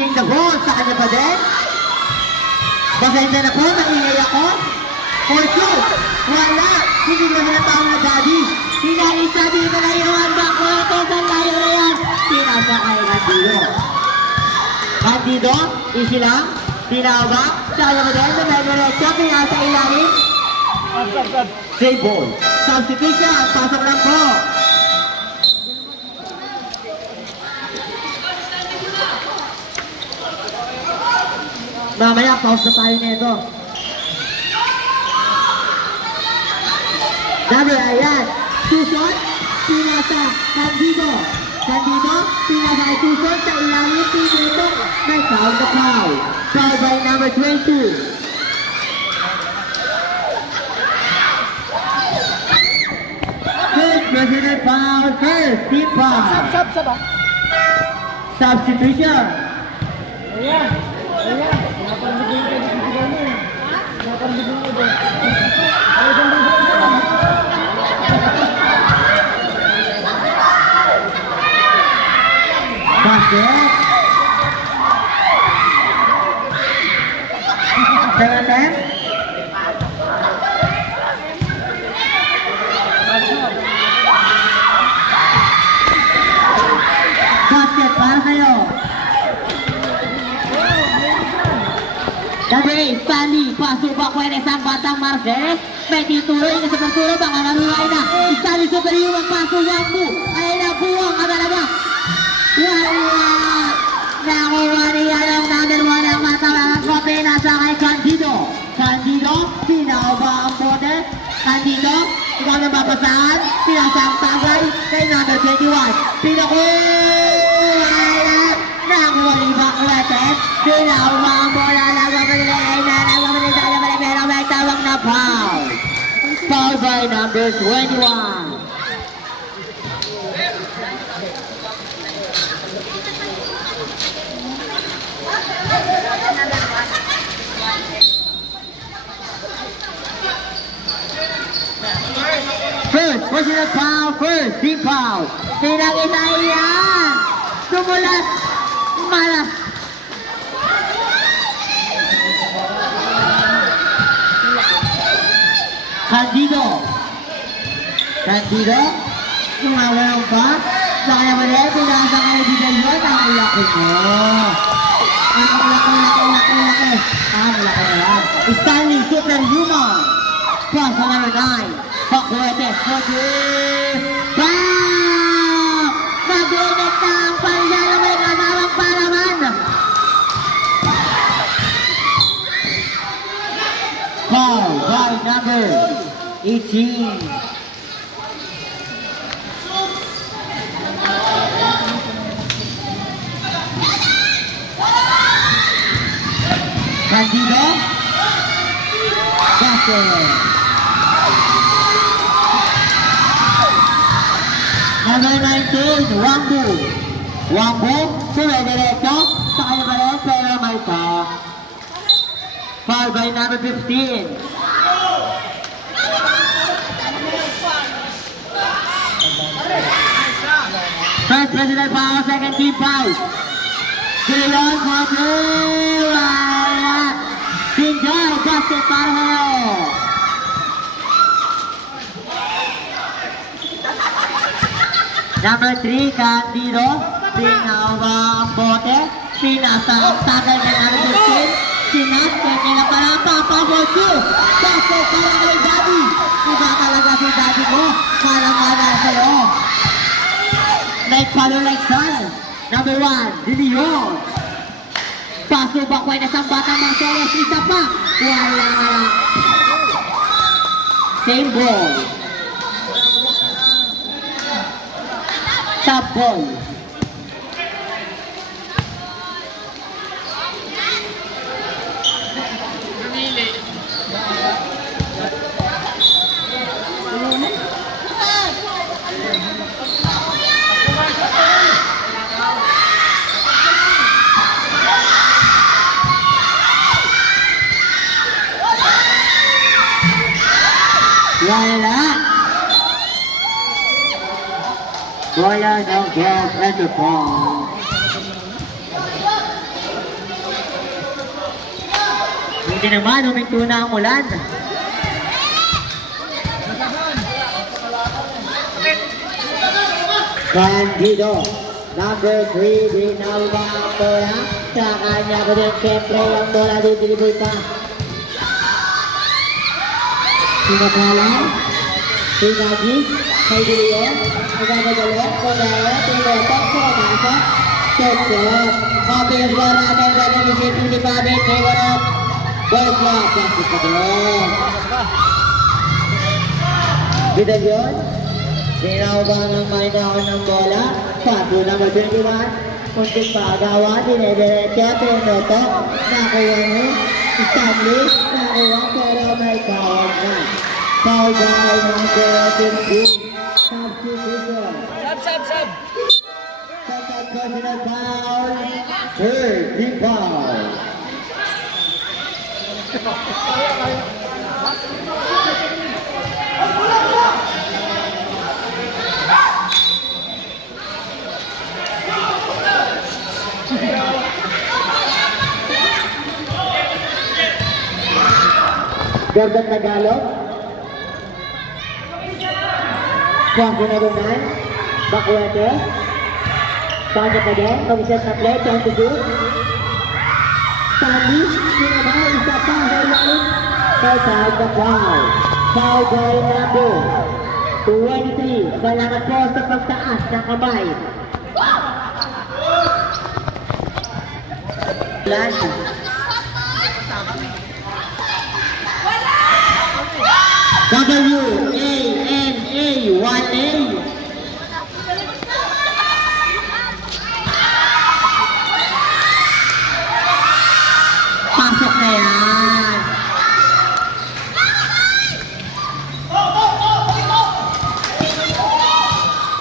retrieving the ball. Sa kanya pa din. Pasensya na po, maingay ako. For two. Wala. Hindi na tao na daddy. Hinalisa dito na yung back ko. Ito sa layo na yan. Pinasa kay Candido. Candido, easy lang. Tinawag. Sa kanya pa din. Dumiretso. Pinasa ilalim. Save ball. Substitution. Pasok lang po. Mamaya, pause na tayo nito. Sabi, ayan. Suson, pinasa, Candido. Candido, pinasa kay Suson sa ilalim, pinito. May foul the foul. Foul by number 22. First personal foul, first team foul. Substitution. Ayan. Ayan. Napagbigay ka dito sa gano'n. Napagbigay ka doon. Basket. 7-10. Basket para kayo. Gabi, Stanley, pasok ba kwene sang batang Marquez? May tituloy na sa pagturo, baka naruhay na. Stanley superior ang pasok Wangbu. Ay nabuwang ang talaga. Wala! Nakuha niya ng number 1 ang matalangang kopi nasa kay Candido. Candido, pinauba ang bote. Candido, ikaw na babasahan. Pinasang tagay kay number 21. Pinakuha na. Nakuha ni Baklates. Pinauba ang bola. Pero may tawag na foul. Foul by number 21. First, personal foul, first, team foul. Pinag-isa yan. Sumulat. Malas. Candido. Candido. Kumawalong pa. Sa kanya ba rin, pinasa ka na dito yun. Ang laki mo. Ang laki. Ang laki na yan. Stanley, superhuman. Cross on number 9. Bakuetes, Rodriguez. Bam! Mabinig na ang palya na may kasawang paraman. Foul by number 18. Candido. Basket. Number 19, Wangbu. Wangbu, sumidiretso. Sa kanya pa rin, pero may foul. Foul by number 15. First personal foul, second team foul. Gillian for three. Wala. Sinjay, basket para kayo. Number 3, Candido. Pinawa ang bote. Pinasa ang tagal ng number 15. Sinasket nila para papabotso. Basket para kay Daddy. Iba talaga si Daddy ko. Malamana sa'yo. Like follow like son. Number 1, De Leon. Paso ba kway na sa batang Marcelo. Isa pa. Wala. Same ball. Top ball. Wala. Wala ng block at the ball. Buti naman, huminto na ang ulan. Bandido, number 3, binawang ang bola. Sa kanya ko din, siyempre, ang bola dideliver pa. Sinakalan, Sinagi, kay Dilion, nagkagadalo, Kodaya, Piloto, Pumasok, Chokchok. Obvious ba natin sa nanisipin ni Babin, Newarok, Boy Club, Plastic pa doon. Bidalyon, sinawang ng mainaon ng bola, pato number 21, kunting pagawa, dinediretso, Piloto, nakuha mo, Stanley, nakuha, pero may kawag na. Foul by number 15, substitution. Sab. Second personal foul, third team foul. Jordan Tagalog. Juan Gunagunan, Bakwete, Pagka pa din, mag-set na play, 22. Sandy, sinabay, isa pa, Hermanin, kay Tag na foul. Foul by number 23, kailangan po sa pagtaas ng kamay. Flash. W-A-N-A, 1A. Pasok na yan.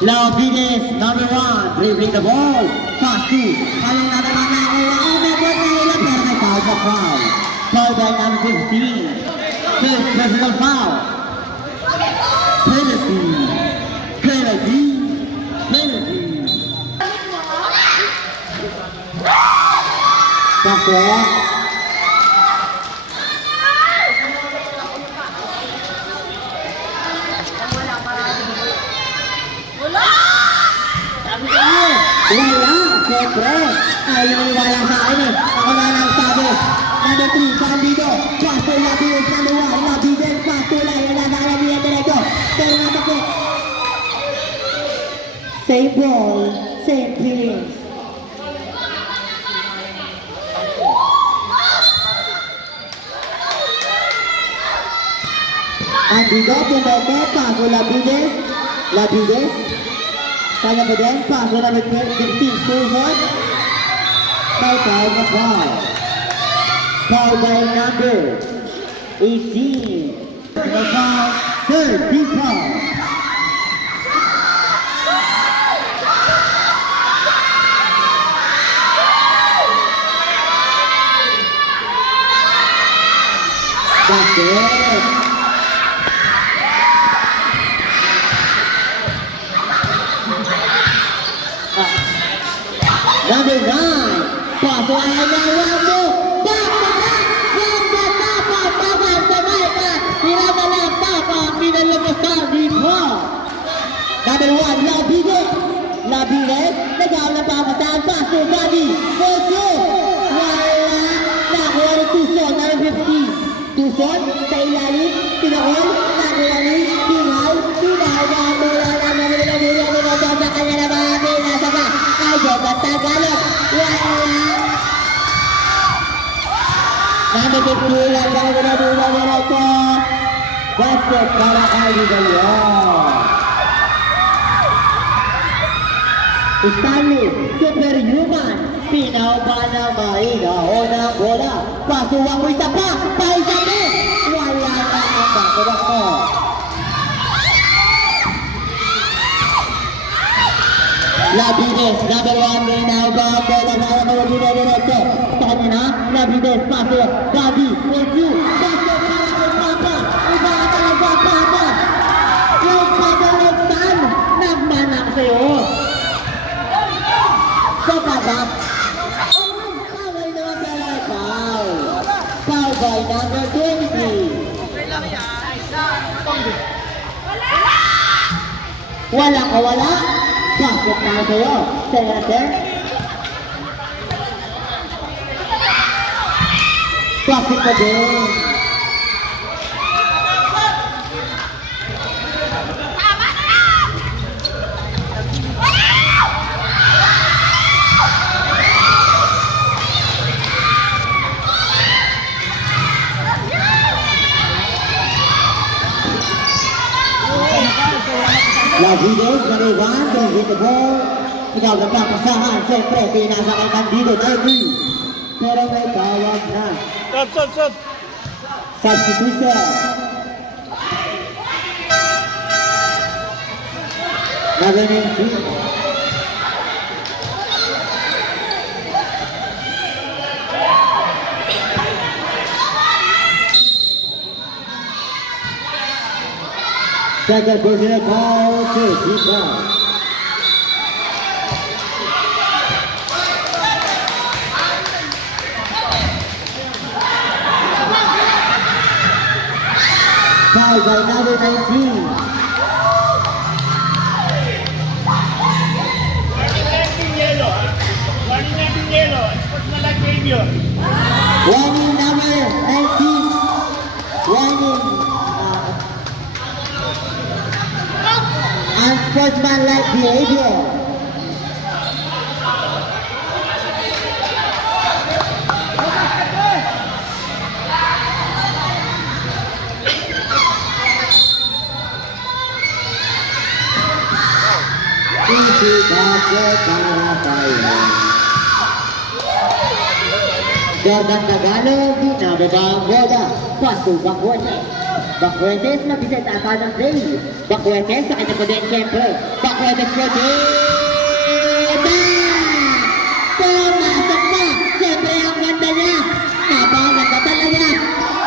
Laupines, number 1, dribbling the ball. Pass to, halong na naman na ang umabot na nila pero may foul sa foul. Foul by number 15. First personal foul. Penalty. Pasok. Wala, siyempre. Ayaw maniwala sa akin eh. Ako na lang sabi. Number 3, Bandido. Paso, Labios, number 1. Labides, Patulay. Nagkakalabihan diretso. Pero natakot. Same ball, same feelings. Bandido, pumoto. Paso, Labides. Kaya pa din, paso na may 15, Susan. May foul na foul. Foul by number 18. The foul, third, deep foul. That's it. Number 9, paso ay nagawa mo. Back, sabay ka. Pinadala tapa, pinalabas ka, di ba? Number 1, Labides, nagawa na papataan, paso, Gabi, Pocho. Wala, nakuha ni Tuson, number 15. Tuson, sa ilalim, pinakol, nakuha ni Pinay, nakuha na mga sa kanya na mga pinasa ka. Jordan Tagalog, wala. Namipitulan ka na ginagawa ito. Basket para kay Dilion. Stanley, superhuman. Pinaw pa na maigaw ng bola. Pasuwang mo isa pa, paisa mo. Wala na ang bakabak mo. Labides, number 1, now ba bola na ako diretso. Kanya na, Labides, paso, Gabi, Pocho, paso para kay Papa. Iba ka talaga, Papa. Yung pagalitan, nagmanak sa'yo. Sa babak. Kaway naman pala, foul. Foul by number 20. Walang kawala. Pasok na sa'yo. Senator. Pasok ka din. Lavides, number 1, brings in the ball. Ikaw na papasahan, siyempre, pinasa kay Candido, Darby. Pero may tawag na. Stop. Substitution. Number 19. Second personal ball to deep ball. Foul by number 19. Warning number 19. Warning. Unsportsmanlike behavior. Pintu basket para saya. Jordan Tagalog, nababang bola. Pasok Bacuetes. Bacuetes mag-isa sa akal ng play. Bacuetes sa kanya po din siyempre. Bacuetes po din. Pumasok na. Siyempre ang ganda niya. Napaganda talaga.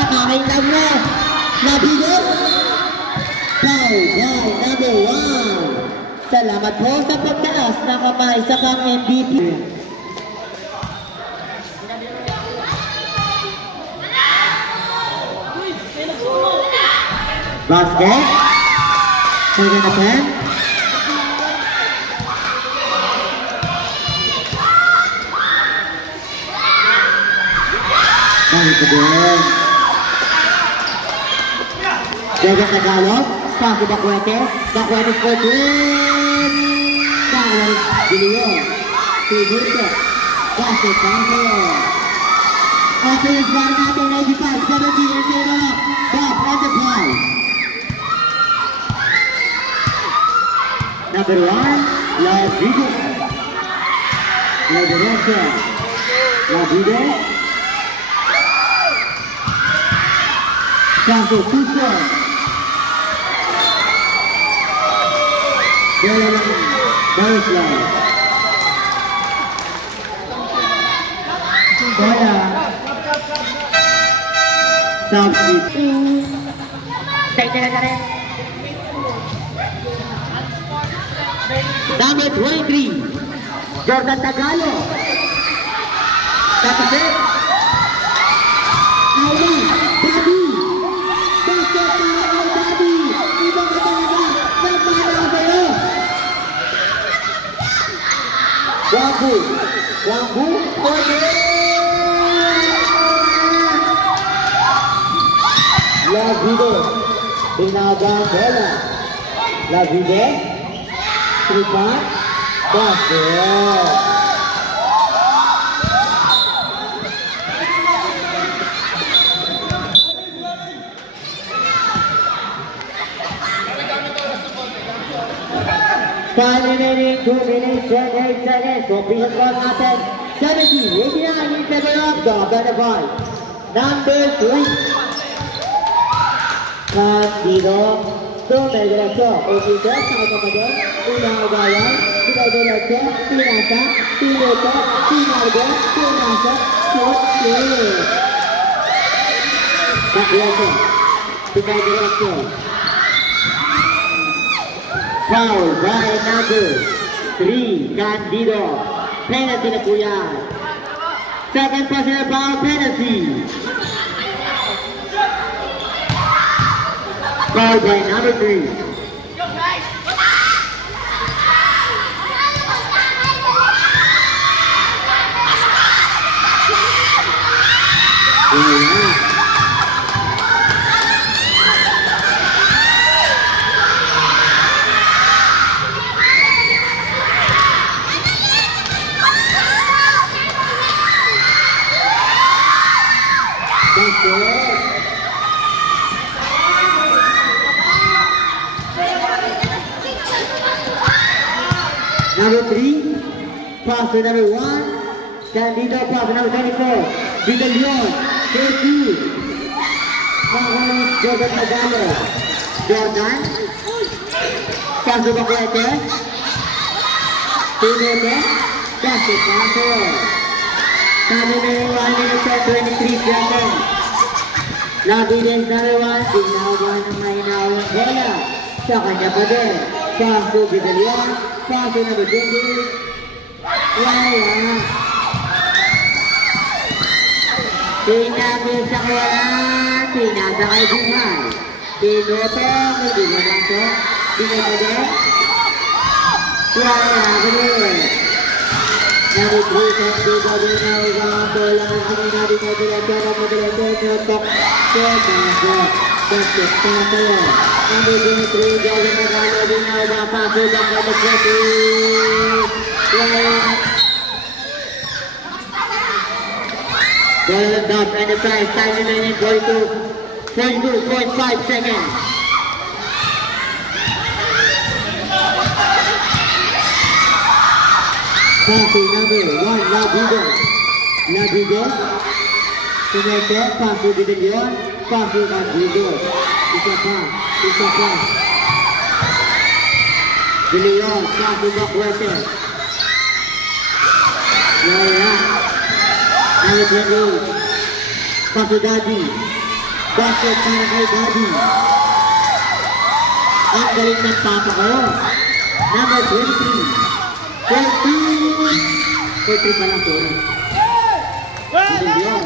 Nakakailang na. Nabigot. Foul by number 1. Salamat po sa pagtaas na kamay sa kang MVP. Basket. Pwede na pen. Balik ko din. Pwede Tagalog. Pasi Bacuetes. Bacuetes po din. Foul. Gilio. Sigurto. Basket. Basket. Offense bar natin 95. 17 and 0. Bob on the ball. Number 1, Lavides. Lavides. Substitution. Bola. Substitution. Number 23, Jordan Tagalog. That's it. Ayan, Daddy. Basket para kay Daddy. Iba ka talaga. Nagmana sa'yo. Wambu. Okay. Lavides. Pinabang bola. Lavides. Tripat. Basket. Five remaining, 2 minutes and 8 seconds. So please score natin. 70-89 in favor of the Benefy. Number 3. Candido. Dumiretso. Ulitin sa kapatid. Pinagayan. Pinadiretso. Pinasa. Pinuto. Pinargo. Pinasa. Shot. Play. Pakiyaso. Pinadiretso. Foul by number 3, Candido. Penalty na po yan. Second personal foul, penalty. Fouled by number 3. Wala. Basket. Number 3, pass to number 1. Candido pass to number 24. Bigel Leon, 32. Mangulis Jordan Tagalog. Jordan. Pass to Bakwete. Pinete. Basket passer. Sabi na yung 1 minute 23 seconds. Labidens number 1. Ginawa ng mahinawang bola. Sa kanya pa din. Pass to Bigel Leon. Pass to number 20. Wala. Sinabi sa kawalan, sinasa kay Bungal. Pinuto, hindi naman po. Pinuto din. Wala ka din. Number 3, Candido din na ugang bola ng kanina din na direktor ng moderate nutok. Basket. Basket passer. Number 23, Jordan Tagalog din na ugang paso ng kapag-20. Wala. Ball up and the price, time remaining 42.5 seconds. Passing number 1, Labido. Pinete, pass to De Leon, pass to Labido. Isa pa. De Leon, pass to Bakwete. Wala. Number 20, pass to Daddy. Basket para kay Daddy. Ang galing ng papa ko. Number 23. 14 pa lang po. Hindi yun.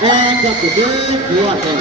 And that's the big water.